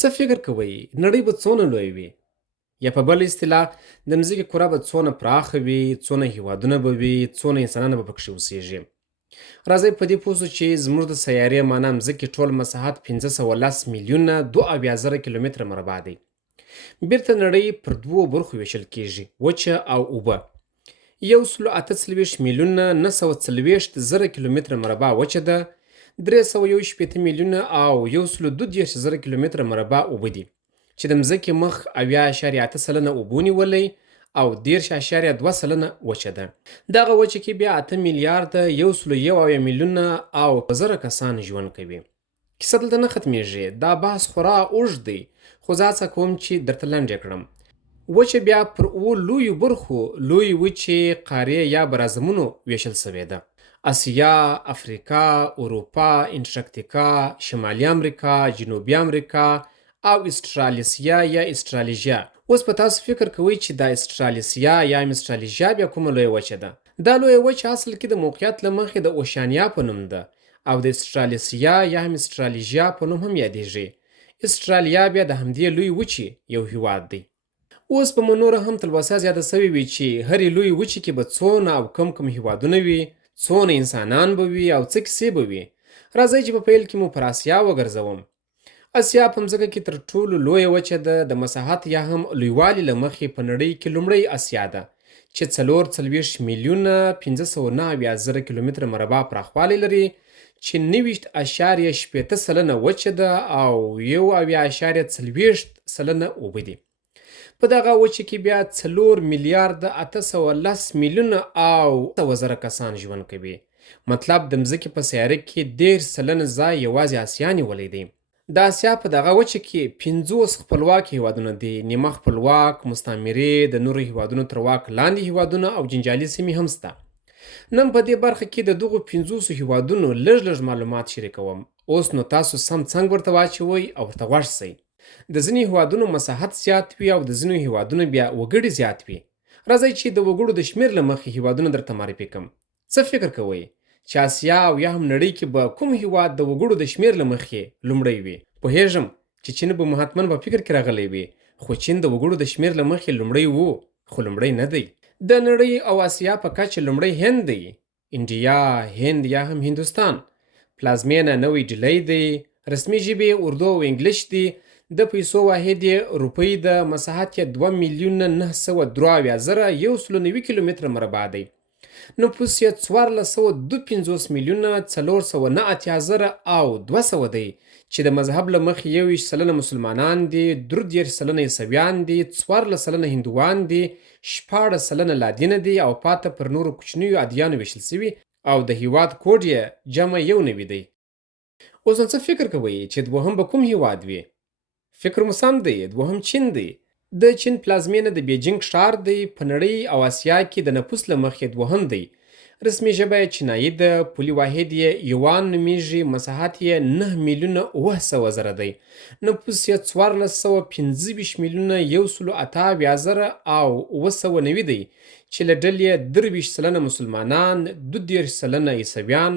څه فکر کوئ نړۍ به څونه لوی وي؟ یا په بل اصطلاح د مځکې کره به څونه پراخه وي، څونه هیوادونه به وي، څونه انسانان به پکښې اوسېږي؟ راځئ په دې پوه شو چې زموږ د سیارې معنا مځکې ټول مساحت 510 میلیونه 72,000 کیلومتره مربع دی. بیرته نړۍ پر دوو برخو ویشل کیږي، وچه او اوبه. 148 میلیونه 940 کیلومتره مربع وچه ده، 318 میلیونه او 132 کیلومتره مربع اوبه دي، چې د مځکې مخ 80.8 سلنه اوبو نیولی او 10.2 سلنه وچه ده. دغه وچه کې بیا 8 میلیارده 101 میلیونه او زره کسان ژوند کوي. کیسه دلته نه ختمیږي، دا بحث خورا اوږد دی، خو زه هڅه کوم چې درته لنډ یې کړم. وچه بیا پر اوو لویو برخو، لویې وچې قارې یا براعظمونو ویشل سوې ده: اسیا، افریقا، اروپا، انټارکتیکا، شمالي امریکا، جنوبي امریکا او استرالیسیا یا استرالیژیا. اوس په تاسو فکر کوئ چې دا استرالیسیا یا استرالیژیا بیا کومه لویه وچه ده؟ دا لویه وچه اصل کې د موقعیت له مخې د اوشانیا په نوم ده او د استرالیسیا یا استرالیژیا په نوم هم یادیږي. استرالیا بیا د همدې لوی وچې یو هیواد دی. اوس به مو نوره هم تلوسه زیاته سوې وي چې هرې لوی وچې کې به څونه او کم هیوادونه وي، څونه انسانان به وي او څه کیسې به وي. راځئ چې په پیل کې مو پر اسیا وګرځوم. اسیا په مځکه کې تر ټولو لویه وچه ده، د مساحت یا هم لویوالي له مخې په نړۍ کې لومړی اسیا ده چې 44 میلیونه 509,000 کیلومتره مربع پراخوالی لري، چې 90.8 سلنه وچه ده او 1.40 سلنه اوبه دي. په دغه وچه کې بیا 4 میلیارده 810 میلیونه او 100,000 کسان ژوند کوي. مطلب د مځکې په سیاره کې 10 سلنه ځای یوازې اسیا نیولی دی. د اسیا په دغه وچه کې 50 خپلواک هیوادونه دي، نیمه خپلواک، مستعمیرې، د نورو هیوادونو تر واک لاندې هیوادونه او جنجالي سیمې هم شته. نن په دې برخه کې د دغو 50 هیوادونو لږ معلومات شریکوم. اوس نو تاسو سم څنګ ورته واچوئ او ورته غوږ شئ. د ځینې هیوادونو مساحت زیات وي او د ځینو هیوادونو بیا وګړي زیات وي. راځئ چې د وګړو د شمېر له مخې هیوادونه درته معرفي کړم. څه فکر کوئ چې اسیا او یا هم نړۍ کې به کوم هیواد د وګړو د شمېر له مخې لومړی وي؟ پوهېږم چې چین به مهاتمن په فکر کې راغلی وي، خو چین د وګړو د شمېر له مخې لومړی وو، خو لومړی نه دی. د نړۍ او اسیا په کچه لومړی هند دی، انډیا، هند یا هم هندوستان. پلازمینه نوی ډیلی دی، رسمي ژبې اردو او انګلیش دي، د پیسو واحد یې روپۍ ده، مساحت یې 2 میلیونه 973,190 کیلومتره مربع دی. نفوس یې 1452 میلیونه 489,200 دی، چې د مذهب له مخې 21 سلنه مسلمانان دي، 33 سلنه عیسویان دي، 14 سلنه هندوان دي، 14 سلنه لادینه دي او پاته پر نورو کوچنیو ادیانو ویشل سوي او د هیواد کوډ یې جمع 91 دی. اوس نو څه فکر کوئ چې دوهم به کوم هیواد وي؟ فکر مو سم دی، دوهم چین دی. د چین پلازمینه د بیجینګ ښار دی، په نړۍ او اسیا کې د نفوس له مخې دوهم دی. رسمي ژبه یې چینایي ده، پولي واحد یې یوان نومیږي، مساحت یې 9 میلیونه 900,000 دی، نفوس یې 1425 میلیونه 188,990 دی، چې له ډلې یې 23 سلنه مسلمانان، 32 سلنه عیسویان،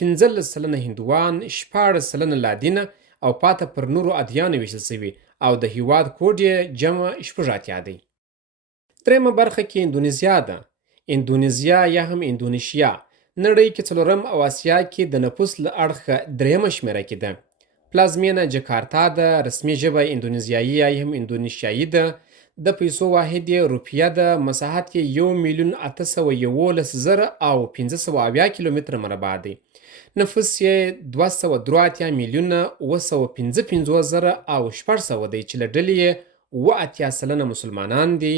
15 سلنه هندوان، 14 سلنه لادینه او پاته پر نورو ادیانو ویشل سوي او د هیواد کوډ یې جمع 80 دی. درېیمه برخه کې اندونیزیا ده. اندونیزیا یا هم اندونیشیا نړۍ کې 4م او اسیا کې د نفوس له اړخه 3مه شمېره کې ده. پلازمینه جکارتا ده، رسمي ژبه اندونیزیایي یا هم اندونیشیایي ده، د پیسو واحد یې روپیه ده، مساحت یې 1,811,570 کیلومتره مربع دی، نفوس یې 283 میلیونه 955,600 دی، چې له ډلې یې 80 سلنه مسلمانان دي،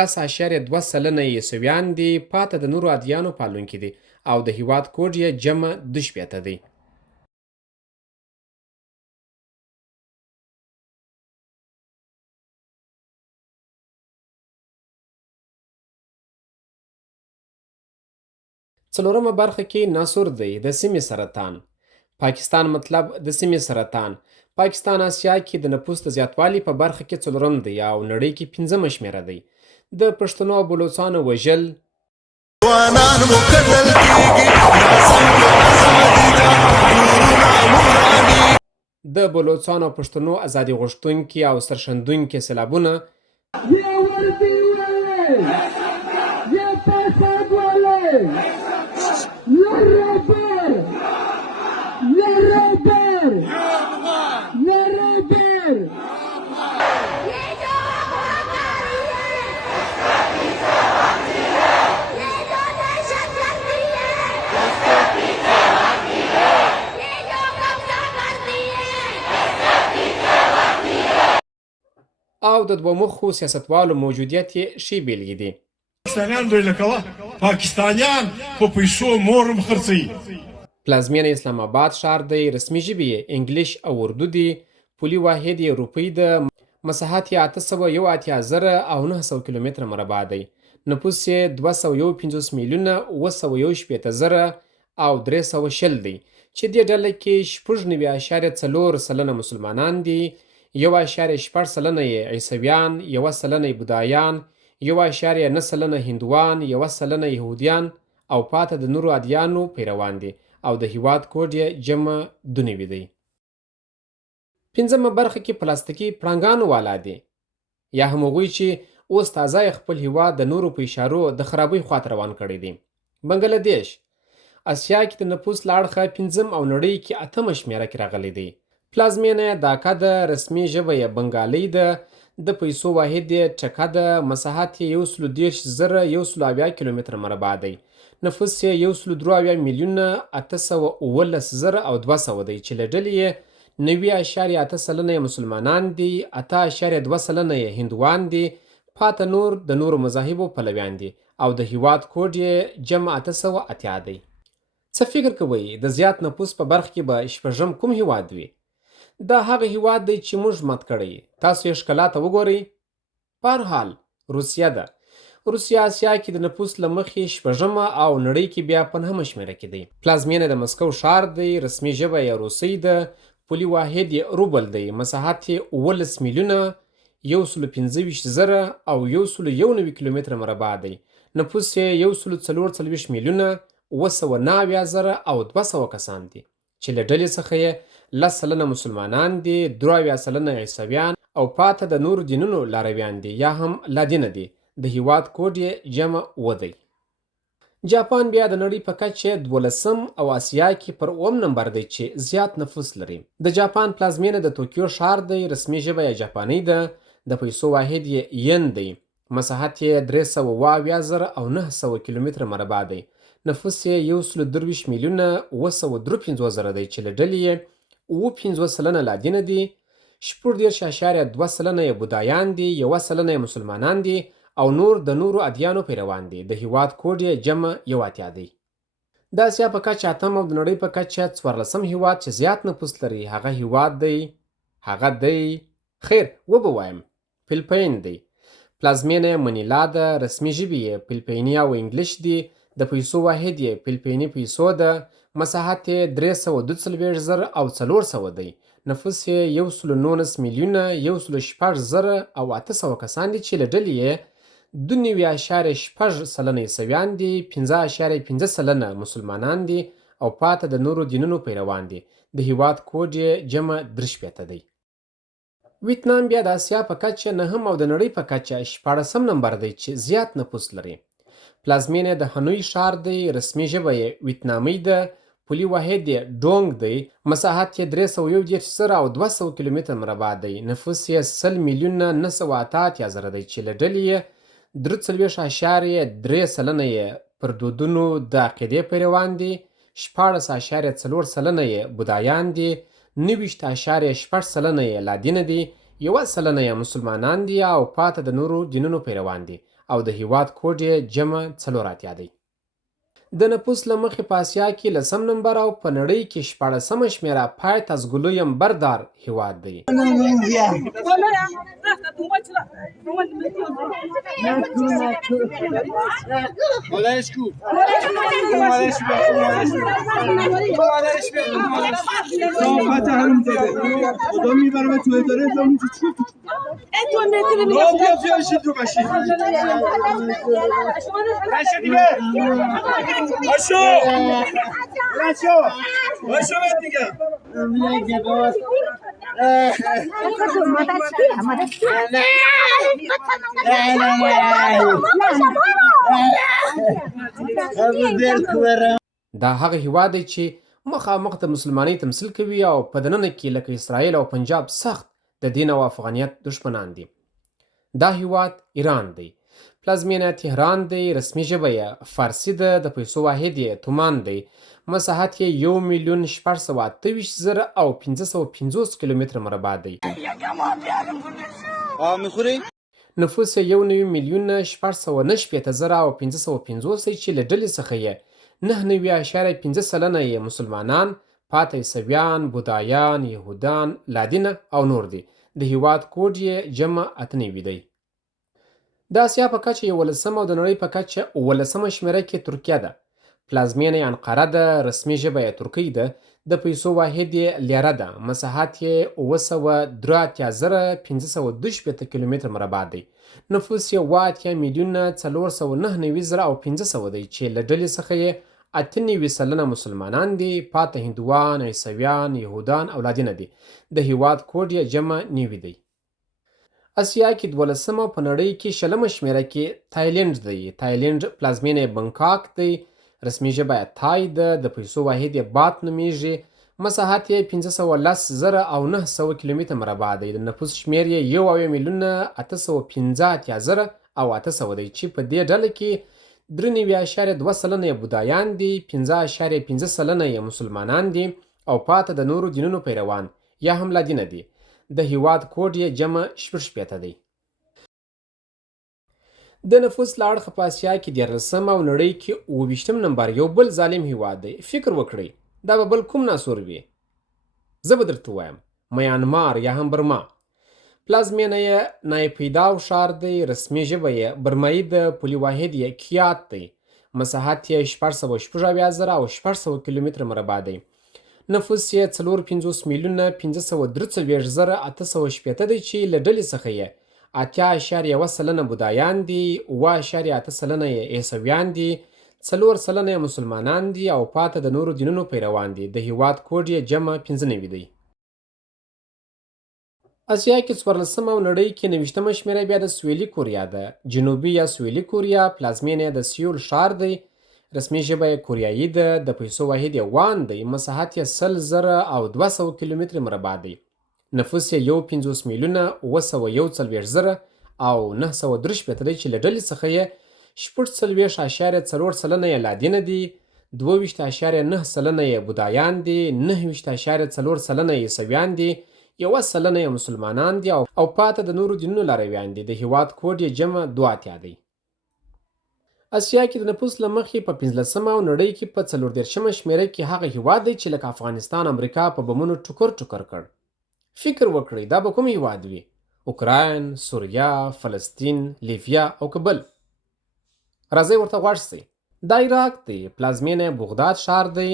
10.2 سلنه عیسویان دي، پاته د نورو ادیانو پالونکي دي او د هیواد کوډ یې جمع 2 دی. څلورمه برخه کې ناسور دی، د سیمې سرطان. پاکستان مطلب د سیمې سرطان. پاکستان اسیا کې د نفوس د زیاتوالي په برخه کې 4م دی او نړۍ کې 5مه شمېره دی. د پښتنو او بلوڅانو وژل، د بلوڅانو او پښتنو ازادي غوښتونکي او سرښندونکي سېلابونه او د دوه مخو سیاستوالو موجودیت یې ښې بېلګې دي. پاکستانیان ویله کوه پاکستانیان په پیسو مورم خرڅوي. پلازمینه اسلام آباد ښار دی، رسمي ژبې یې انګلیش او اردو دي، پولي واحد یې روپۍ ده، مساحت یې 881,900 کیلومتره مربع دی، نفوس یې 251 میلیونه 917,000 او 320 دی، چې دې ډله کې 6.4% مسلمانان دي، 1.8% یې عیسویان، 1% بودایان، 1.9% هندوان، 1% یهودیان او پاته د نورو ادیانو پیروان دي او د هیواد کوډ یې جمع دونوي دی. 5مه برخه کې پلاستیکي پړانګانو والا دي، یا هم هغوی چې اوس تازه خپل هیواد د نورو په اشارو د خرابۍ خواته روان کړی دی. بنګلادیش اسیا کې د نفوس له اړخه 5م او نړۍ کې 8مه شمېره کې راغلی دی. پلازمینه یې ډاکا ده، رسمي ژبه یې بنګالۍ ده، د پیسو واحد یې ټکه ده، مساحت یې 130,170 کیلومتره مربع دی، نفوس یې 103,819,200 دی، چې له ډلې یې 90.8% مسلمانان دي، 8.2% یې هندوان دي، پاته نور د نورو مذاهبو پلویان دي او د هیواد کوډ یې جمع 880 دی. څه فکر کوئ د زیات نفوس په برخه کې به شپږم کوم هیواد وي؟ دا هغه هیواد دی چې موږ مات کړی. تاسو یې ښکلا ته وګورئ. په هر حال روسیه ده. روسیه اسیا کې د نفوس له مخې شپږمه او نړۍ کې بیا 5مه شمېره کې دی. پلازمینه د مسکو ښار دی، رسمي ژبه یې روسۍ ده، پولي واحد یې روبل دی، مساحت یې 19,125,000 او 191 کیلومتره مربع دی، نفوس یې 144,990,000 او 200 کسان دي، چې له ډلې څخه یې 10% مسلمانان دي، 3% عیسویان او پاته د نورو دینونو لارویان دي یا هم لادینه دي. د هیواد کوډ یې جمع دی. جاپان بیا د نړۍ په کچه 12م او اسیا کې پر 8م نمبر دی چې زیات نفوس لري. د جاپان پلازمینه د توکیو ښار دی، رسمي ژبه یې جاپانۍ ده، د پیسو واحد یې ین دی، مساحت یې 322,900 کیلومتره مربع دی، نفوس یې 123,953,000 دی، چې له ډلې یې 50% لادینه دي، 14.2% یې بودایان دي، 1% مسلمانان دي او نور د نورو ادیانو پیروان دي. د هیواد کوډ یې جمع 1 دی. د اسیا په کچه 8م او د نړۍ په کچه 14م هیواد چې زیات نفوس لري هغه هیواد دی خیر وبوایم فیلپین دی. پلازمینه یې منیلا ده، رسمي ژبې یې فیلپیني او انګلیش دي، د پیسو واحد یې فیلپیني پیسو ده، مساحت یې 342,000 او 400 دی، نفوس یې 119,106,000 او 800 کسان دي، چې له ډلې یې 2.6% عیسویان دي، 5.5% مسلمانان دي او پاته د نورو دینونو پیروان دي. د هیواد کوډ یې جمع 3 دی. ویتنام بیا د اسیا په کچه 9م او د نړۍ په کچه 14م نمبر دی چې زیات نفوس لري. پلازمینه د هنوی ښار دی، رسمي ژبه یې ویتنامۍ ده، پولي واحد یې ډونګ دی، مساحت یې 301,000 او 200 کیلومتره مربع دی، نفوس یې 10,988,000 دی، چې له ډلې یې 3.3% یې پر دودونو د عقیدې پیروان دي، 14.4% یې بودایان دي، 90.6% یې لادینه دي، 1% یې مسلمانان دي او پاته د نورو دینونو پیروان دي او د هیواد کوډ یې جمع 4 دی. د نفوس له مخې په اسیا کې 10م نمبر او په نړۍ کې 14مه شمېره پایت از ګلویم بردار هیواد دی. Başo! Başo! Başo ver diye. دا هغه هیواد دی چې مخامخ د مسلمانۍ تمثیل کوي او په دننه کې لکه اسرائیل او پنجاب سخت د دین او افغانیت دشمنان دي. دا هیواد ایران دی. پلازمینه تهران دی. رسمي ژبه یې فارسي ده. د پیسو واحد یې تومان دی. مساحت یې 1,628,550 کیلومتره مربع دی. نفوس یې 9,609,550 چې له ډلې څخه یې 9.5% یې مسلمانان، پاته عیسویان، بودایان، یهودان، لادینه او نور دي. د هیواد کوډ یې جمع 98 دی. د اسیا په کچه 11 او د نړۍ په کچه 11 شمیره کې ترکیه ده. پلازمینه یې انقره ده. رسمي ژبه یې ترکي ده. د پیسو واحد یې لیره ده. مساحت یې 783,512 کیلومتره مربع دی. نفوس یې 8,409,500 دی چې له ډلې څخه یې 98% مسلمانان دي، پاته هندوان، عیسویان، یهودان او لادینه دي. د هیواد کوډ یې جمع 90 دی. اسیا کې 12 په نړۍ کې 20 شمیره کې تایلند دی. تایلند پلازمینه بنکاک دی. رسمي ژبه یې تای ده. د پیسو واحد یې بات نومیږي. مساحت یې 15,900 کیلومتره مربع دی. د نفوس شمیر یې 1,815,800 دی چې په دې ډله کې 3.2% بودایان دي، 5.5% یې مسلمانان دي او پاته د نورو دینونو پیروان یا هم لادینه دي. د هیواد کوډ یې جمع 60 دی. د نفوس له اړخه په اسیا کې 14 او نړۍ کې 28 نمبر یو بل ظالم هیواد دی. فکر وکړئ دا به بل کوم ناسور وي؟ زه به درته وایم میانمار یا هم برما. پلازمینه یې نایپیداو ښار دی. رسمي ژبه یې برمایي ده. پولي واحد یې کیات دی. مساحت یې 6,600,500 کیلومتره مربع دی. نفوس یې 4,543,818 دی چې له ډلې څخه یې 8.1% بودایان دي، 7.8% یې عیسویان دي، 4% یې مسلمانان دي او پاته د نورو دینونو پیروان دي. د هیواد کوډ یې جمع 95 دی. اسیا کې 14 او نړۍ کې 90 شمیره بیا د سویلي کوریا ده. جنوبي یا سویلي کوریا پلازمینه د سیول ښار دی. رسمي ژبه یې کوریایي ده. د پیسو واحد یې وان دی. مساحت یې 100,200 کیلومتره مربع دی. نفوس یې 5,941,903 دی چې له ډلې څخه یې 46.4% یې لادینه دي، 22.9% یې بودایان دي، 9.4% یې عیسویان دي، 1% یې مسلمانان دي او پاته د نورو دینونو لارویان دي. د هیواد کوډ یې جمع 2 دی. اسیا کې د نفوس له مخې په 15 او نړۍ کې په 14 شمیره کې هغه هیواد دی چې لکه افغانستان امریکا په بمونو ټوکر ټوکر کړ. فکر وکړئ دا به کوم هیواد وي؟ اوکراین، سوریه، فلسطین، لیبیا او کابل. راځئ ورته غوږ شئ. دا عراق دی. پلازمینه بغداد ښار دی.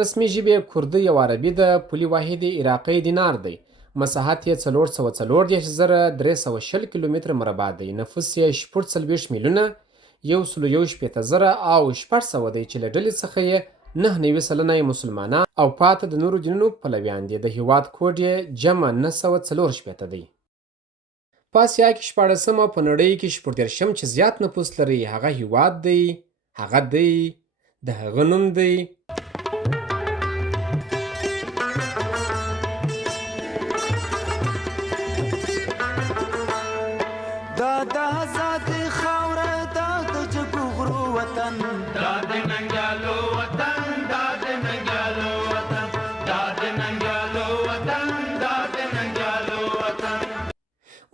رسمي ژبې کردي او عربي ده. پولي واحد عراقي دینار دی. مساحت یې 440,320 کیلومتره مربع دی. نفوس یې 40,118,000 او 600 دی چې له ډلې څخه یې 9% مسلمانان او پاته د نورو دینونو پلویان دي. د هیواد کوډ یې جمع 944 دی. په اسیا کې 14 او په نړۍ کې 14 چې زیات نفوس لري هغه هیواد دی. هغه دی د هغه نوم دی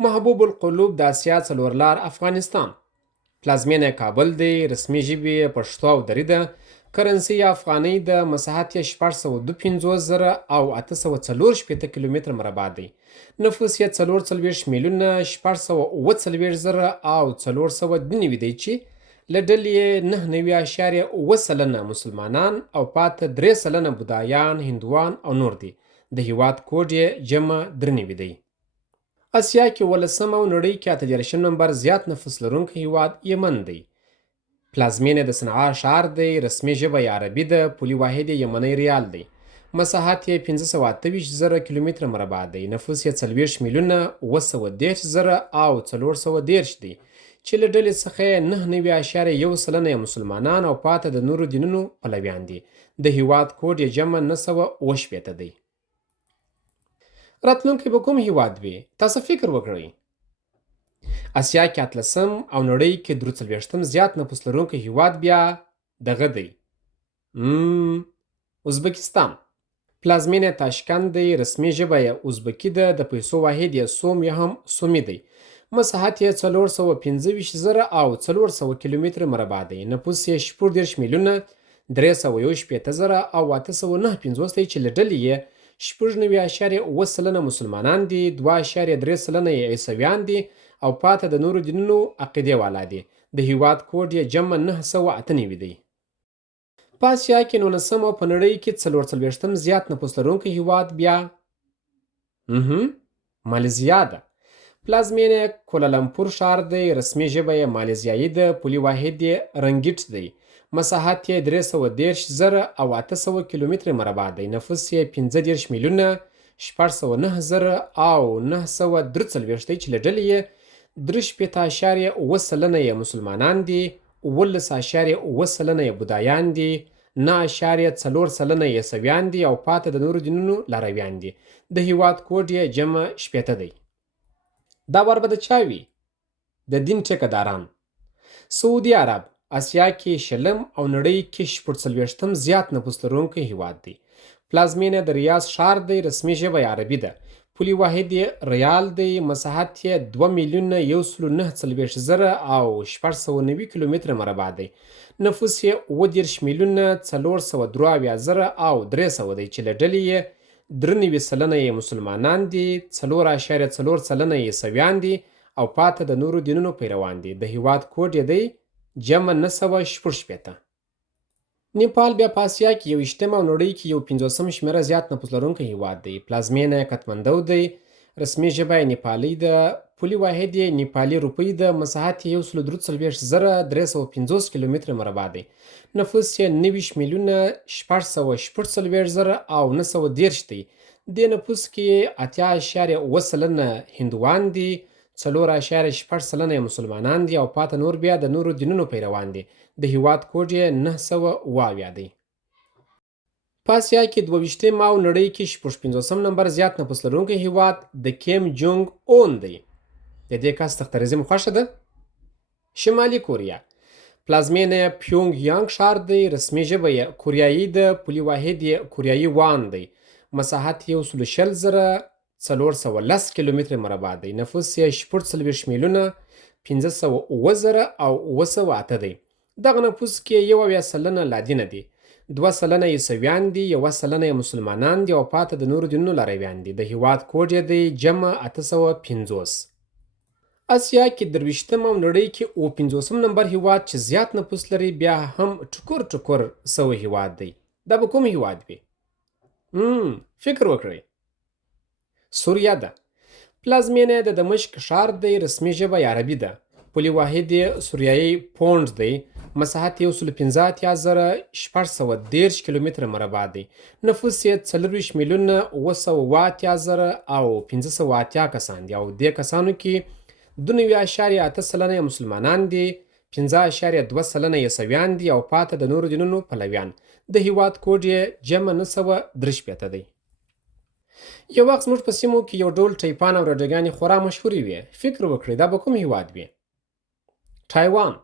محبوب القلوب د اسیا څلور لار افغانستان. پلازمینه کابل دی. رسمي ژبې پښتو او دری ده. کرنسي افغانۍ ده. مساحت یې 452,840 کیلومتره مربع دی. نفوس یې 4,640,640 او 492 دی چې له ډلې یې 9.8% مسلمانان او پاته 3% بودایان، هندوان او نور دي. د هیواد کوډ یې جمع 93 دی. اسیا کې 11 او نړۍ کې 38 نمبر زیات نفوس لرونکی هیواد یمن دی. پلازمینه د صنعا ښار دی. رسمي ژبه یې عربي ده. پولي واحد یې یمنی ریال دی. مساحت یې 528,000 کیلومتره مربع دی. نفوس یې 40,913,000 او 413 دی چې له ډلې څخه یې 9.1% مسلمانان او پاته د نورو دینونو پلویان دي. د هیواد کوډ یې جمع 980 دی. راتلونکی به کوم هیواد وي؟ تاسو فکر وکړئ. اسیا کې 8 او نړۍ کې 43 زیات نفوس لرونکی هیواد بیا دغه دی. ازبکستان. پلازمینه تاشکند دی. رسمي ژبه یې ازبکي ده. د پیسو واحد یې سوم یا هم سومي دی. مساحت یې 425,000 او 400 کیلومتره مربع دی. نفوس یې 14,318,000 او 809 دی چې له ډلې یې 6.8% مسلمانان دي، 2.3% یې عیسویان دي او پاته د نورو دینونو عقیدې والا دي. د هیواد کوډ یې جمع 998 دی. په اسیا کې 19 او په نړۍ کې 44 زیات نفوس لرونکی هیواد بیا مالیزیا ده. پلازمینه کولالمپور ښار دی. رسمي ژبه یې مالیزیایي ده. پولي واحد یې رنګیټ دی. مساحت یې 313,000 او 800 کیلومتره مربع دی. نفوس یې 15,609,000 او 943 دی چې له ډلې یې 3.8% مسلمانان دي، 11.8% یې بودایان دي، 9.4% یې عیسویان دي او پاته د نورو دینونو لارویان دي. د هیواد کوډ یې جمع 80 دی. دا ور به د چا وي؟ د دین ټیکهداران. سعودي عرب. اسیا کې 20 او نړۍ کې 40 زیات نفوس لرونکی هیواد دی. پلازمینه د ریاض ښار دی. رسمي ژبه یې عربي ده. پولي واحد یې ریال دی. مساحت یې 2,149,000 او 690 کیلومتره مربع دی. نفوس یې 20,423,000 او 300 دی چې له ډلې یې 93% یې مسلمانان دي، 4.4% یې عیسویان دي او پاته د نورو دینونو پیروان دي. د هیواد کوډ یې دی جمع 980. نیپال بیا په اسیا کې 21 او نړۍ کې 50 شمیره زیات نفوس لرونکی هیواد دی. پلازمینه یې کاتماندو دی. رسمي ژبه یې نیپالي ده. پولي واحد یې نیپالي روپۍ ده. مساحت یې 1,43,350 کیلومتره مربع دی. نفوس یې 19,640,000 او 930 دی. د نفوس کې 8.8% هندوان دي، 4.6% یې مسلمانان دي او پاته نور بیا د نورو دینونو پیروان دي. د هیواد کوډ یې 920 دی. په اسیا کې 22 او نړۍ کې 55 نمبر زیات نفوس لرونکی هیواد د کیم جونګ اون دی. د دې کس تختریزم خوښه ده؟ شمالي کوریا. پلازمینه پیونګ یانګ ښار دی. رسمي ژبه یې کوریایي ده. پولي واحد یې کوریایي وان دی. مساحت یې 40,410 کیلومتره مربع دی. نفوس یې 4,508,000 او 908 دی. دغه نفوس کې 1% لادینه دي، 2% عیسویان دي، 1% مسلمانان دي او پاته د نورو دینونو لارویان دي. د هیواد کوډ یې دی جمع 850. اسیا کې 23 او نړۍ کې 50 نمبر هیواد چې زیات نفوس لري بیا هم ټکور ټکور سوی هیواد دی. دا به کوم هیواد وي؟ فکر وکړئ. سوریه ده. پلازمینه د دمشق ښار دی. رسمي ژبه یې عربي ده. پولي واحد یې سوریایي پوند دی. مساحت یې 15,610 کیلومتره مربع دی. نفوس یې 4,908,000 او 580 کسان دي او دې کسانو کې 2.8% مسلمانان دي، 5.2% عیسویان دي او پاته د نورو دینونو پلویان. د هیواد کوډ یې جمع 983 دی. یو وخت زموږ په سیمو کې یو ډول ټیپان او رډګانې خورا مشهورې وې. فکر وکړئ دا به کوم هیواد وي؟ تایوان.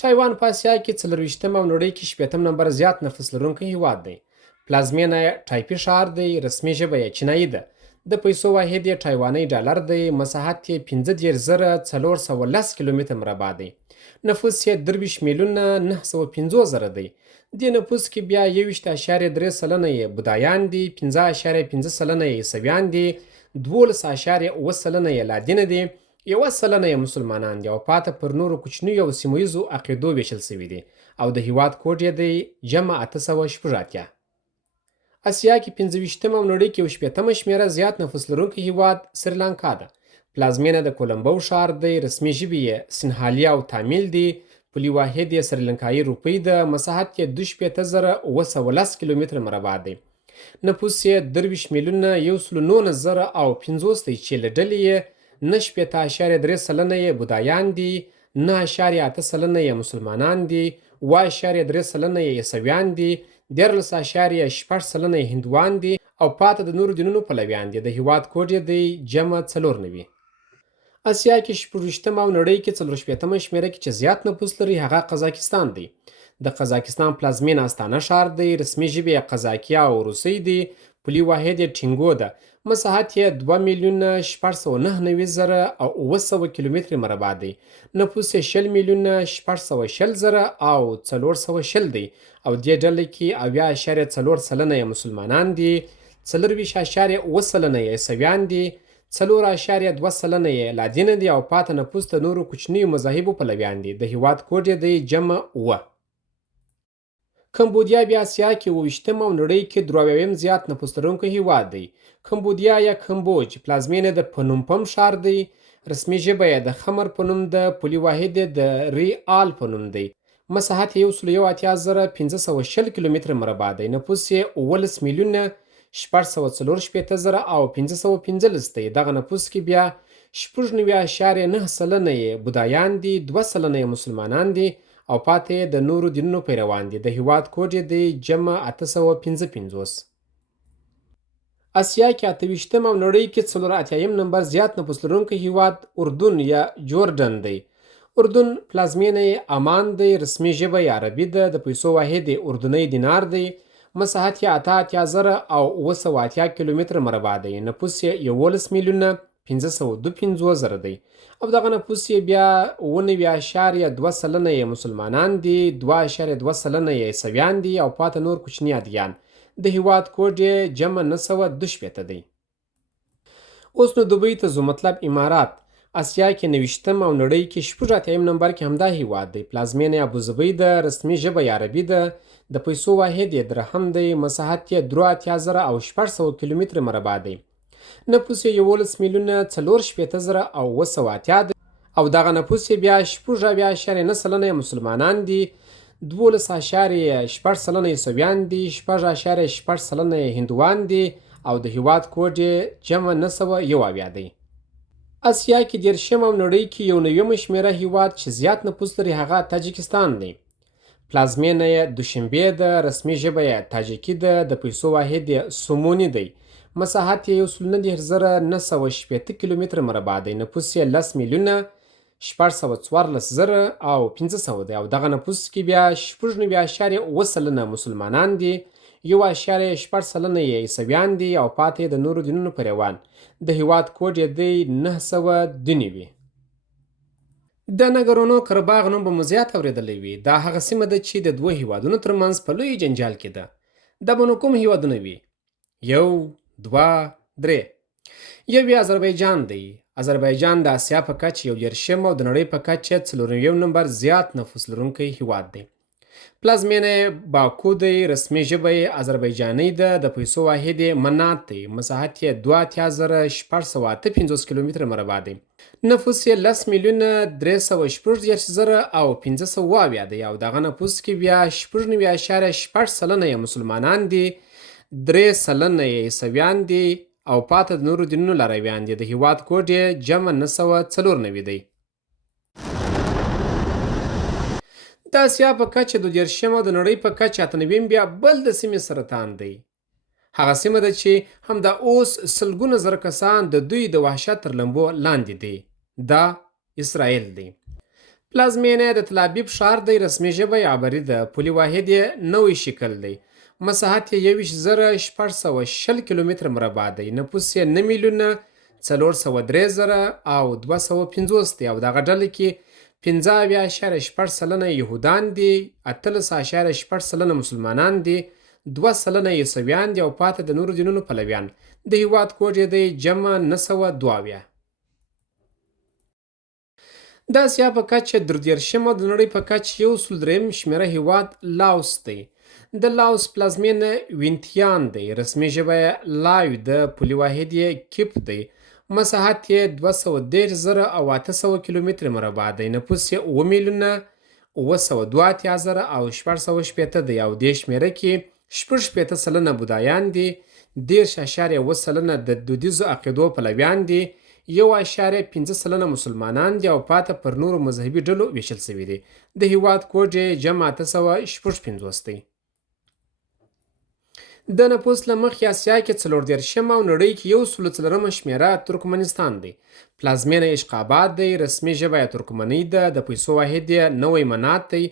تایوان په اسیا کې 40 او نړۍ کې 80 نمبر زیات نفوس لرونکی هیواد دی. پلازمینه یې ټایپي ښار دی. رسمي ژبه یې چینایي ده. د پیسو واحد یې تایواني ډالر دی. مساحت یې 15,410 کیلومتره مربع دی. نفوس یې 23,950,000 دی. دې نفوس کې بیا 21.3% یې بودایان دي، 5.5% یې عیسویان دي، 12.8% یې لادینه دي، 1% یې مسلمانان دي او پاته پر نورو کوچنیو او سیمه ییزو عقیدو ویشل سوي دي او د هیواد کوډ یې دی جمع 880. اسیا کې 25 او نړۍ کې 80 شمیره زیات نفوس لرونکی هیواد سریلانکا ده. پلازمینه د کولمبو ښار دی. رسمي ژبې یې سنهالي او تامیل دي. پولي واحد یې سریلانکایي روپۍ ده. مساحت یې 2,910 کیلومتره مربع دی. نفوس یې 23 میلیونه 119,050 دی چې له ډلې یې 9.3 سلنه یې بودایان دي، 9.8 سلنه یې مسلمانان دي، 7.3 سلنه یې عیسویان دي، 13.6 سلنه یې هندوان دي او پاته د نورو دینونو پلویان دي. د هیواد کوډ یې دی جمع 94. اسیا کې 26 او نړۍ کې 44 شمیره کې چې زیات نفوس لري هغه قزاقستان دی. د قزاقستان پلازمینه استانه ښار دی. رسمي ژبې یې قزاقي او روسي دي. پولي واحد یې ټینګو ده. مساحت یې 2,699,900 کیلومتر مربع دی. نفوس یې 20,620,000 او 420 دی او دې ډلې کې 70.4 سلنه یې مسلمانان دي، 24.8 سلنه یې عیسویان دي، 4.2 سلنه یې لادینه دي او پاته نفوس د نورو کوچنیو مذاهبو پلویان دي. د هیواد کوډ یې دی جمع 9. کمبودیا بیا اسیا کې 28 او نړۍ کې 23 زیات نفوس لرونکی هیواد دی. کمبودیا یا کمبوج پلازمینه د پنومپم ښار دی. رسمي ژبه یې د خمر په نوم ده. پولي واحد یې د ریال په نوم دی. مساحت یې 1,80,520 کیلومتر مربع دی. نفوس یې 19,644,000 او 515 دی. دغه نفوس کې بیا 9.9 سلنه یې بودایان دي، 2 سلنه یې مسلمانان دي او پاتې د نورو دینونو پیروان دي. د هیواد کوډ یې دی جمع 855. اسیا کې 28 او نړۍ کې 84 نمبر زیات نفوس لرونکی هیواد اردن یا جوردن دی. اردن پلازمینه یې امان دی. رسمي ژبه یې عربي ده. د پیسو واحد یې اردنۍ دینار دی. مساحت یې 8,000 کیلومتر مربع دی. نفوس یې 11,552,000 دی او دغه نفوس یې بیا 9.2 سلنه یې مسلمانان دي، 2.2 سلنه یې عیسویان دي او پاته نور کوچني ادیان. د هیواد کوډ یې جمع 922 دی. اوس نو دوبۍ ته ځو، مطلب امارات. اسیا کې 90 او نړۍ کې 86 نمبر کې همدا هیواد دی. پلازمینه ابوظبي ده. رسمي ژبه یې عربي ده. د پیسو واحد یې درهم دی. مساحت یې 3,600 کیلومتر مربع دی. نفوس یې 11,480,980 دی او دغه نفوس یې بیا 6.9 سلنه مسلمانان دي، 12.8 سلنه عیسویان دي، 6.8 سلنه هندوان دي او د هیواد کوډ یې جمع 901 دی. اسیا کې 30 او نړۍ کې 19 شمیره هیواد چې زیات نفوس لري هغه تاجکستان دی. پلازمینه یې دوشنبه ده. رسمي ژبه یې تاجکي ده. د پیسو واحد یې سومونی دی. مساحت یې 19,980 کیلومتر مربع دی. نفوس یې 10,614,000 او 500 دی او دغه نفوس کې بیا 9.8 سلنه مسلمانان دي، 1.8 سلنه یې عیسویان دي او پاتې د نورو دینونو پیروان. د هیواد کوډ یې دی 992. د نګورنو کرباغ نوم به مو زیات اورېدلی وي. دا هغه سیمه ده چې د دوه هیوادونو ترمنځ په لوی جنجال کې ده. دا به نو کوم هیوادونه وي؟ 1، 2، 3. یو یې آذربایجان دی. آذربایجان د اسیا په کچه 11 او د نړۍ په کچه 4 نمبر زیات نفوس لرونکی هیواد دی. پلازمینه باکو دی. رسمي ژبه یې آذربایجاني ده. د پیسو واحد یې منات دی. مساحت یې 2,658 کیلومتر مربع دی. نفوس یې 10,316,000 او 520 دی او دغه نفوس کې بیا 9.8 سلنه یې مسلمانان دي، 3 سلنه یې عیسویان دي او پاته د نورو دینونو لارویان دي. د هیواد کوډ یې جمع 994 دی. د اسیا په کچه 30 او د نړۍ په کچه 98 بیا بل د سیمې سرطان دی. هغه سیمه ده چې همدا اوس سلګونه زره کسان د دوی د وحشت تر لمبو لاندې دي. دا اسرائیل دی. پلازمینه د تل ابیب ښار دی. رسمي ژبه یې عبري ده. پولي واحد یې نوی شکل دی. مساحت یې 21,620 کیلومتر مربع دی. نفوس یې 9,403,000 او 250 دی او دغه ډله کې 15.8 سلنه یهودان دي، 18.8 سلنه مسلمانان دي، 2 سلنه عیسویان دي او پاته د نورو دینونو پلویان. د هیواد کوډ یې دی جمع 902. د اسیا په کچه 30 او د نړۍ په کچه 103 شمیره هیواد لاوس دی. د لاوس پلازمینه وینتیان دی. رسمي ژبه یې لویي ده. پولي واحد یې کیپ دی. مساحت یې 213,000 او 800 کیلومتر مربع دی. نفوس یې 7,902,000 او 480 دی او دې شمیره کې شپږ سلنه بودایان دي، 10.7 سلنه د دودیزو عقیدو پلویان دي، 1.5 سلنه مسلمانان دي او پاته پر نورو مذهبي ډلو ویشل شوي دي. د هیواد کوډ یې جمع 856 دی. د نفوس له مخې اسیا کې 34 او نړۍ کې 104 شمېره ترکمنستان دی. پلازمینه اشقاباد دی، رسمي ژبه یې ترکمنۍ ده، د پیسو واحد یې نوی منات دی،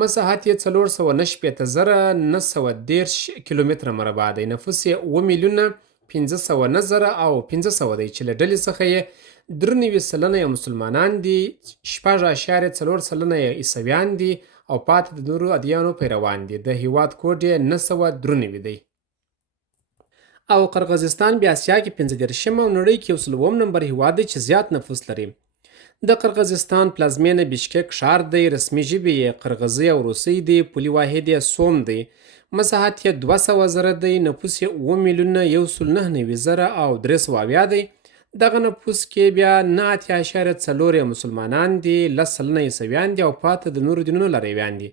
مساحت یې 409,910 کیلومتره مربع دی، نفوس یې 7,509,000 او 500 دی چې له ډلې څخه یې 93 سلنه یې مسلمانان دي، 6.4 سلنه یې عیسویان دي او پاته د نورو ادیانو پیروان دي. د هیواد کوډ یې 993 دی. او قرغیزستان بیا اسیا کې 15 او نړۍ کې 100 نمبر هیواد دی چې زیات نفوس لري. د قرغیزستان پلازمینه بیشکک ښار دی، رسمي ژبې یې قرغیزي او روسي دی، پولي واحد یې سوم دی، مساحت یې 200,000 دی، نفوس یې 7,199,000 او 300 دی. دغه نفوس کې بیا 9.4 مسلمانان دي، 10 سلنه عیسویان دي او پاته د نورو دینونو لارویان دي.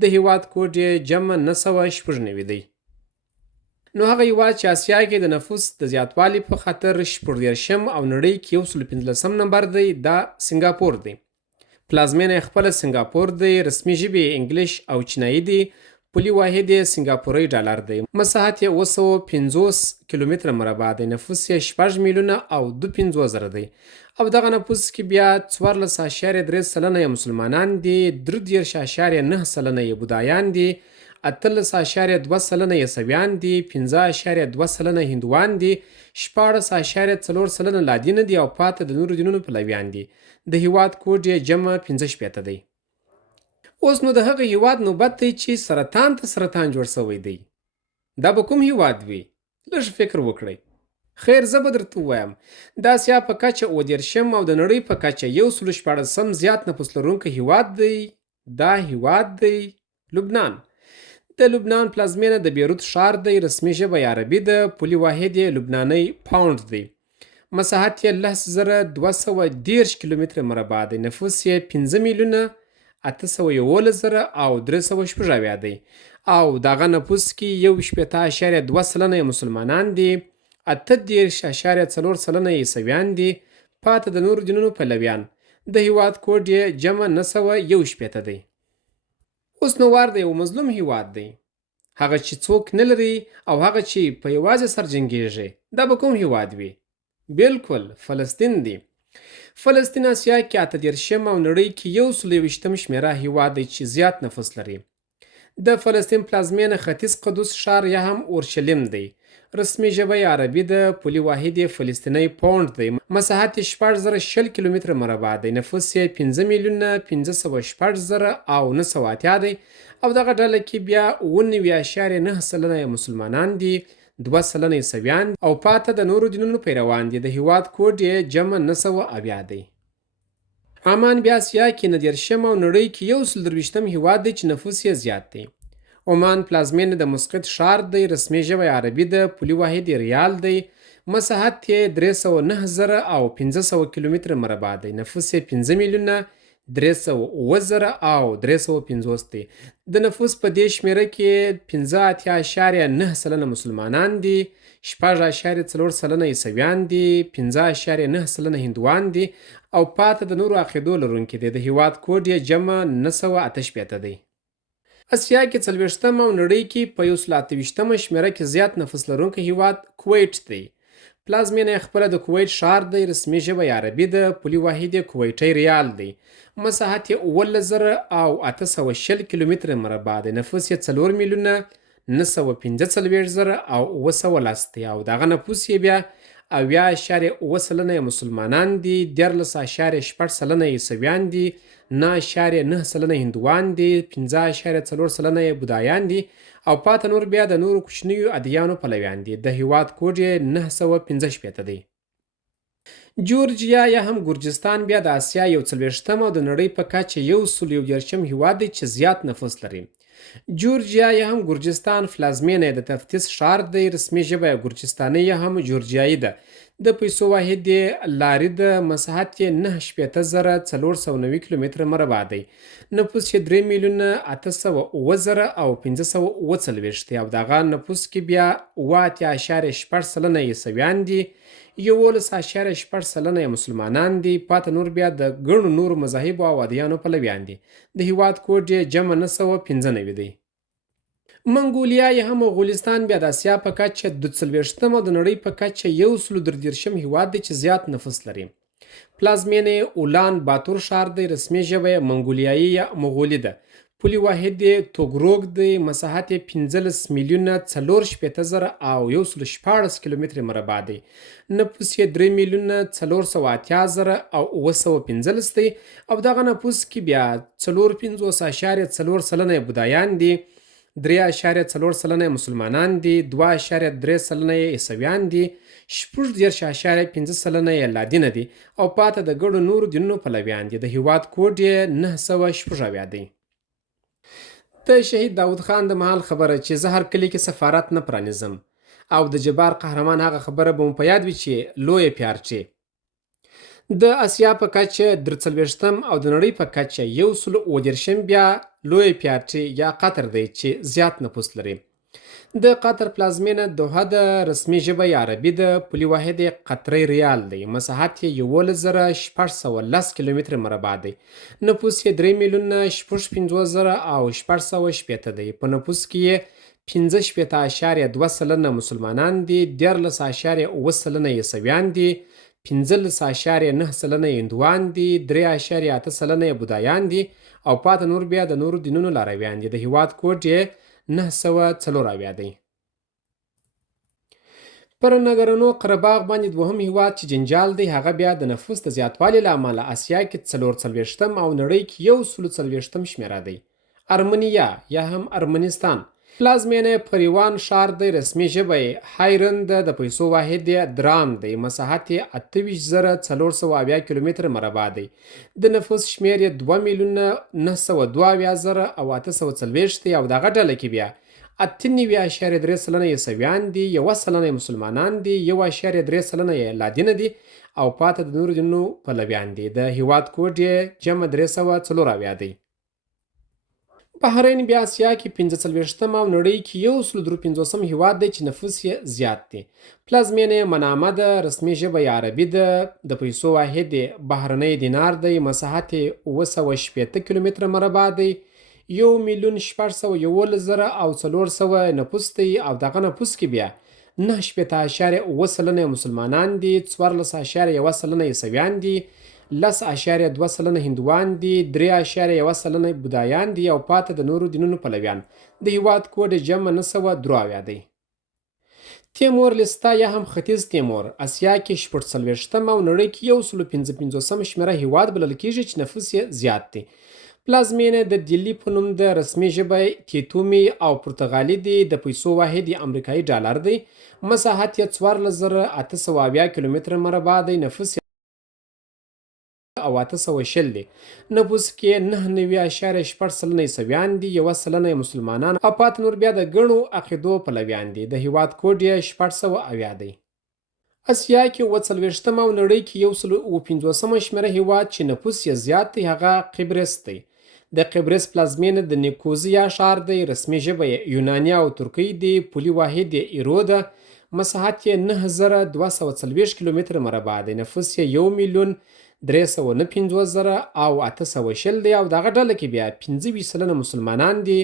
د هیواد کوډ یې جمع 996 دی. نو هغه هیواد چې اسیا کې د نفوس د زیاتوالي په خاطر 14 او نړۍ کې 115 نمبر دی، دا سنگاپور دی. پلازمینه خپل سنگاپور دی، رسمي ژبې انګلیش او چینایي دی، پولي واحد یې سنگاپوري ډالر دی، مساحت یې 250 کیلومتره مربع دی، نفوس یې 6,052,000 دی. او دغه نفوس کې بیا 14.3 سلنه یې مسلمانان دي، 13.9 سلنه یې بودایان دي، 18.2 سلنه عیسویان دي، 15.2 سلنه هندوان دي، 14.4 سلنه لادین دي او پاته د نورو دینونو پلویان دي. د هیواد کوډ یې جمع 65 دی. اوس نو د هغه هیواد نوبت دی چې سرطان ته سرطان جوړ شوی دی. دا به کوم هیواد وي؟ لږ فکر وکړئ. خیر زه به درته ووایم. د اسیا په کچه 30 او د نړۍ په کچه 114 زیات نفوس لرونکی هیواد دی. دا هیواد دی لبنان. د لبنان پلازمینه د بیروت ښار دی، رسمي ژبه یې عربي ده، پولي واحد یې لبناني پاوند دی، مساحت یې 10,210 کیلومتره مربع دی، نفوس یې 5,811,000 او 380 دی. او دغه نفوس کې 1.2 سلنه مسلمانان دي، 8.4 سلنه عیسویان دي، پاته د نورو دینونو پلویان. د هیواد کوډ یې جمع 901 دی. اوس نو وار د یو مظلوم هیواد دی، هغه چې څوک نه لري او هغه چې په یوازې سر جنګیږي. دا به کوم هیواد وي؟ بالکل فلسطین دی. فلسطین اسیا کې 8 او نړۍ کې 121 شمېره هیواد دی چې زیات نفوس لري. د فلسطین پلازمینه ختیځ قدس ښار یا هم اورشلیم دی، رسمي ژبه یې عربي ده، پولي واحد یې فلسطینی پاوند دی، مساحت یې 6,020 کیلومتره مربع دی، نفوس یې 5,516,000 او 900 دی. او دغه ډله کې بیا 9.9 سلنه مسلمانان دي، 2 سلنه عیسویان او پاته د نورو دینونو پیروان دي. د هیواد کوډ یې جمع 970 دی. عمان بیا اسیا کې 19 او نړۍ کې 123 هیواد دی چې نفوس یې زیات دی. عمان پلازمینه د مسقط ښار دی، رسمي ژبه یې عربي ده، پولي واحد یې ریال دی، مساحت یې 309,000 او 500 کیلومتره مربع دی، نفوس یې 5,307,000 او 350 دی. د نفوس په دې شمېره کې 15.9 سلنه مسلمانان دي، 6.4 سلنه عیسویان دي، 5.9 سلنه هندوان دي او پاته د نورو عقیدو لرونکي دي. د هیواد کوډ یې جمع 988 دی. اسیا کې 40 او نړۍ کې په 128 شمېره کې زیات نفوس لرونکی هیواد کویت دی. پلازمینه خپله د کویت ښار دی، رسمي ژبه یې عربي ده، پولي واحد یې کویټي ریال دی، مساحت یې 18,820 کیلومتره مربع دی، نفوس یې 4,945,000 او 910 دی. او دغه نفوس یې بیا 7.7 سلنه مسلمانان دي، 13.8 سلنه عیسویان دي، 9.9 سلنه هندوان دي، 5.4 سلنه بودایان دي او پاته نور بیا د نورو کوچنیو ادیانو پلویان دي. د هیواد کوډ یې 915 دی. جورجیا یا هم ګورجستان بیا د اسیا 40 او د نړۍ په کچه 111 هیواد دی چې زیات نفوس لري. جورجیا یا هم ګرجستان پلازمینه د تفتیس ښار دی. رسمي ژبه یې ګرجستاني یا هم جورجیایي ده. د پیسو واحد یې لاري ده. مساحت یې 9,490 کیلومتره مربع دی. نفوس یې 3,807,540 دی او د هغه نفوس کې بیا 8.8% عیسویان دي، 11.8% مسلمانان دي، پاته نور بیا د ګڼو نورو مذاهبو او ادیانو پلویان دي. د هیواد کوډ یې جمع 995 دی. منګولیا یا هم غولستان بیا د اسیا په کچه 42 او د نړۍ په کچه 133 هیواد دی چې زیات نفوس لري. پلازمینه اولان باتور ښار دی. رسمي ژبه یې منګولیایي یا مغولي ده. پولي واحد یې توګروک دی. مساحت یې 15,480,114 کیلومتره مربع دی. نفوس یې 3,480,915 دی او دغه نفوس کې بیا 4.4% بودایان دي، 3.4% مسلمانان دي، 2.3% عیسویان دي، 14.5% لادینه دي او پاته د ګڼو نورو دینونو پلویان دي. د هیواد کوډ یې 906 دی. د شهید داود خان د مهال خبره چې زه هر کلی کې سفارت نه پرانیزم او د جبار قهرمان هغه خبره به مو په یاد وي چې لویي پیارچی د اسیا په کچه 43 او د نړۍ په کچه 130 بیا لویي پیارچی یا قطر دی چې زیات نفوس لري. د قطر پلازمینه دوحه د رسمي ژبه یې عربي ده. پولي واحد یې قطري ریال دی. مساحت یې 11,610 کیلومتره مربع دی. نفوس یې 3,55,680 دی. په نفوس کې یې 15.2% مسلمانان دي، 14.8% عیسویان دي، 15.9% هندوان دي، 3.8% بودایان دي او پاته نور بیا د نورو دینونو لارویان دي. د هیواد کوډ یې 904 دی. پر نګرانو قرهباغ باندې دوهم هیواد چې جنجال دی، هغه بیا د نفوس د زیاتوالي له امله اسیا کې 44 او نړۍ کې 140 شمیره دی. ارمنیا یا هم ارمنستان پلازمینه پریوان ښار دی. رسمي ژبه یې هایرن ده. د پیسو واحد یې درام دی. مساحت یې 28,470 کیلومتره مربع دی. د نفوس شمیر یې 2,922,840 دی او دغه ډله کې بیا 98.3% عیسویان دي، 1% مسلمانان دي، 1.3% لادینه دي او پاته د نورو دینونو پلویان دي. د هیواد کوډ یې جمع 304 دی. بحرین بیا اسیا کې 45 او نړۍ کې 153 هیواد دی چې نفوس یې زیات دی. پلازمینه منامه ده. رسمي ژبه یې عربي ده. د پیسو واحد یې بهرنی دینار دی. مساحت یې 960 کیلومتره مربع دی. 1,611,400 نفوس دی او دغه نفوس کې بیا 9.8% مسلمانان دي، 14.1% عیسویان دي، 10.2% هندوان دي، 3.1% بودایان دي او پاته د نورو دینونو پلویان. د هیواد کوډ جمع 902 دی. تیمور لستا یا هم ختیځ تیمور اسیا کې 40 او نړۍ کې 155 شمیره هیواد بلل کیږي چې نفوس یې زیات دی. پلازمینه د دلی په نوم د رسمي ژبه تیتومي او پرتغالي دی. د پیسو واحد یې امریکایي ډالر دی. مساحت یې 14,870 کیلومتره مربع دی. نفوس او 820 دی. نفوس کې 99.8% عیسویان دي، 1% مسلمانان او پاته نور بیا د ګڼو عقیدو پلویان دي. د هیواد کوډ یې 670 دی. اسیا کې 40 او نړۍ کې 150 شمیره هیواد چې نفوس یې زیات دی هغه قبرس دی. د قبرس پلازمینه د نیکوزیا ښار دی. رسمي ژبه یې یوناني او ترکی دی. پولي واحد یې ایرو ده. مساحت یې 9,240 کیلومتره مربع دی. نفوس یې 1,359,820 دی او دغه ډله کې بیا 25% مسلمانان دي،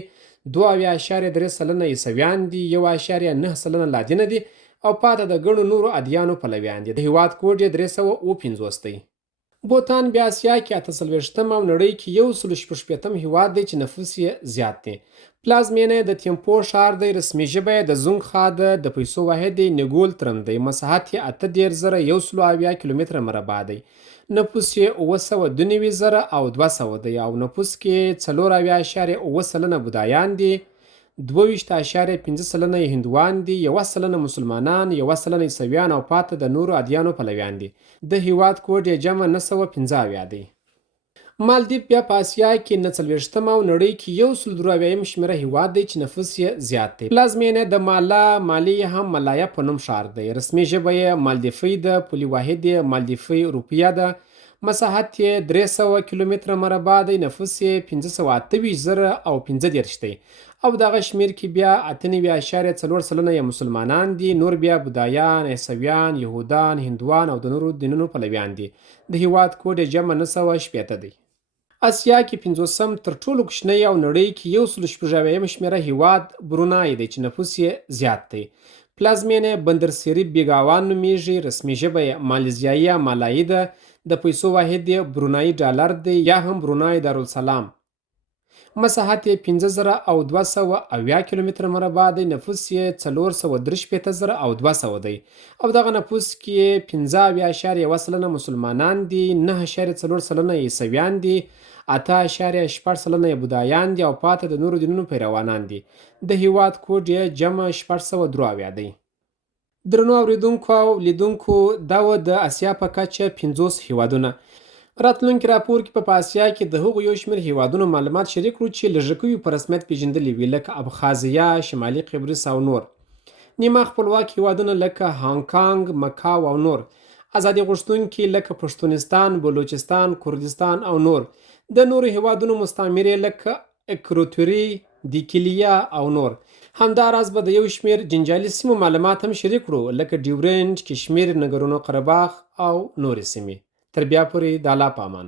2.3% عیسویان دي، 1.9% لادینه دي او پاته د ګڼو نورو ادیانو پلویان دي. د هیواد کوډ یې 350 دی. بوتان بیا اسیا کې 48 او نړۍ کې 116 هیواد دی چې نفوس یې زیات دی. پلازمینه د تیمپو ښار دی. رسمي ژبه یې د زونګ خا ده. د پیسو واحد یې نیګول ترم دی. مساحت یې 8,170 کیلومتره مربع دی. نفوس یې 992,200 دی او نفوس کې 4.7% بودایان دي، 22.5% هندوان دي، 1% مسلمانان، 1% عیسویان او پاته د نورو ادیانو پلویان دي. د هیواد کوډ یې جمع 915 دی. مالدیف بیا په اسیا کې نه 40 او نړۍ کې 103 شمېره هیواد دی چې نفوس یې زیات دی. پلازمینه د مالي هم ملایا په نوم ښار دی. رسمي ژبه یې مالدیفي ده. پولي واحد یې مالدیفي روپیه ده. مساحت یې 300 کیلومتره مربع دی. نفوس یې 528,015 دی او دغه شمیر کې بیا 98.4% یې مسلمانان دي. نور بیا بودایان، عیسویان، یهودان، هندوان او د نورو دینونو پلویان دي. د هیواد کوډ یې جمع 960 دی. اسیا کې 50 تر ټولو کوچنی او نړۍ کې 116 شمېره هیواد برونای دی چې نفوس یې زیات دی. پلازمینه بندرسری بیګاوان نومیږي. رسمي ژبه یې مالیزیایي مالایی ده. د پیسو واحد یې برونایی ډالر دی یا هم برونای دارالسلام. مساحت یې 5,200 کیلومتره مربع دی. نفوس یې 463,200 دی او دغه نفوس کې 15.1% مسلمانان دي، 9.4% عیسویان دي، 8.8% بودایان دي او پاته د نورو دینونو پیروانان دي. د هیواد کوډ یې جمع 603 دی. درنو اوریدونکو او لیدونکو دا و د اسیا په کچه 50 هیوادونه. راتلونکي راپور کې په اسیا کې د هغو یو شمېر هیوادونو معلومات شریک کړو چې لږکیو په رسمیت پیژندلي وي، لکه ابخازیه، شمالي قبرس او نور. نیمه خپلواک هیوادونه لکه هانګ کانګ، مکاو او نور. ازادي غوښتونکي لکه پښتونستان، بلوچستان، کردستان او نور. د نورو هیوادونو مستعمیرې لکه اکرواتوري، دیکلیا او نور. همداراز به د یو شمېر جنجالي سیمو معلومات هم شریک کړو، لکه ډیورنډ، کشمیر، نګورنو قرهباغ او نورې سیمې. تر بیا پورې د الله په امان.